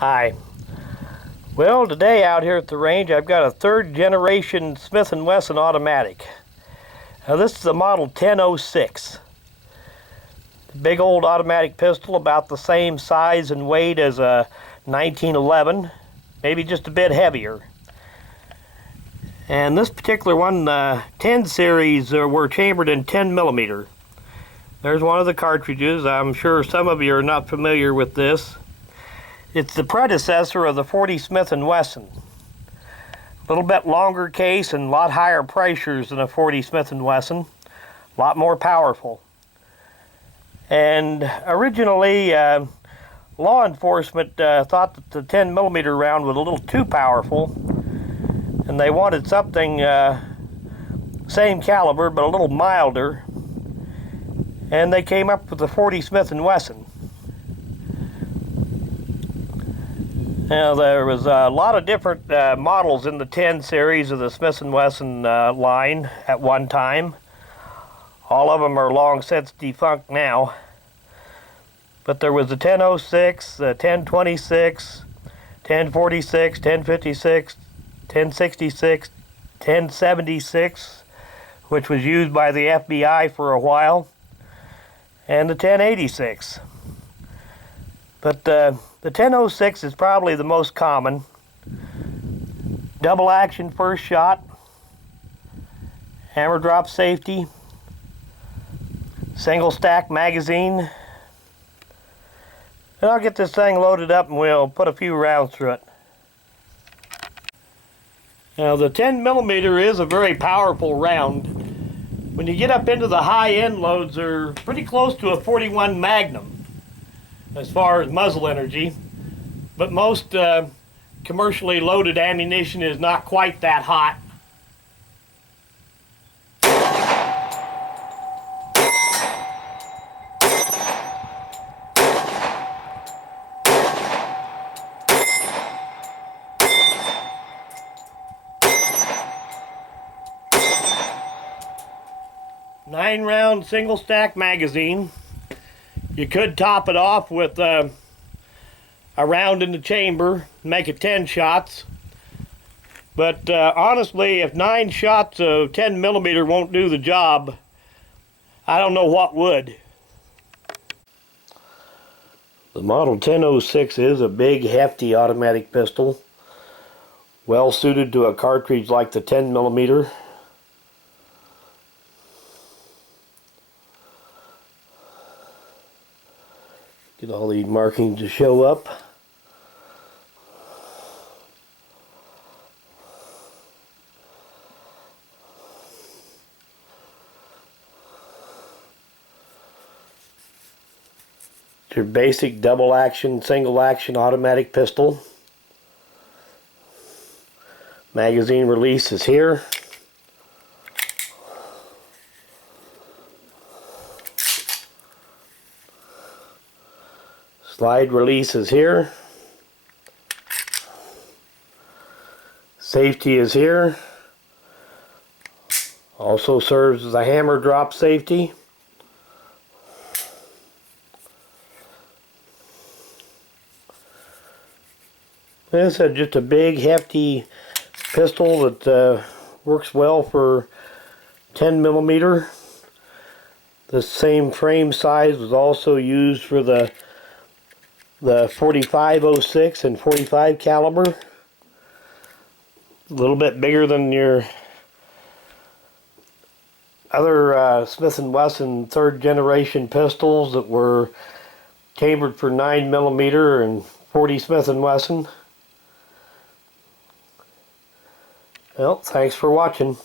Hi. Well, today out here at the range, I've got a third generation Smith Wesson automatic. Now this is the model 1006. Big old automatic pistol, about the same size and weight as a 1911, maybe just a bit heavier. And this particular one, 10 series, were chambered in 10 millimeter. There's one of the cartridges. I'm sure some of you are not familiar with this. It's the predecessor of the 40 Smith & Wesson. A little bit longer case and a lot higher pressures than a 40 Smith & Wesson. A lot more powerful. And originally, law enforcement thought that the 10 millimeter round was a little too powerful, and they wanted something same caliber but a little milder, and they came up with the 40 Smith & Wesson. Now, there was a lot of different models in the 10 series of the Smith & Wesson line at one time. All of them are long since defunct now. But there was the 1006, the 1026, 1046, 1056, 1066, 1076, which was used by the FBI for a while, and the 1086. But the 1006 is probably the most common. Double action first shot, hammer drop safety, single stack magazine. And I'll get this thing loaded up and we'll put a few rounds through it. Now the 10 millimeter is a very powerful round. When you get up into the high end loads, they're pretty close to a 41 Magnum as far as muzzle energy, but most commercially loaded ammunition is not quite that hot. Nine-round single stack magazine. You could top it off with a round in the chamber, make it 10 shots. But honestly, if 9 shots of 10 millimeter won't do the job, I don't know what would. The model 1006 is a big, hefty automatic pistol, well suited to a cartridge like the 10 millimeter. Get all the markings to show up. It's your basic double action, single action automatic pistol. Magazine release is here. Slide release is here. Safety is here. Also serves as a hammer drop safety. This is just a big, hefty pistol that works well for 10 millimeter. The same frame size was also used for the 4506 and 45 caliber. A little bit bigger than your other Smith & Wesson third generation pistols that were chambered for 9 millimeter and 40 Smith & Wesson. Well, thanks for watching.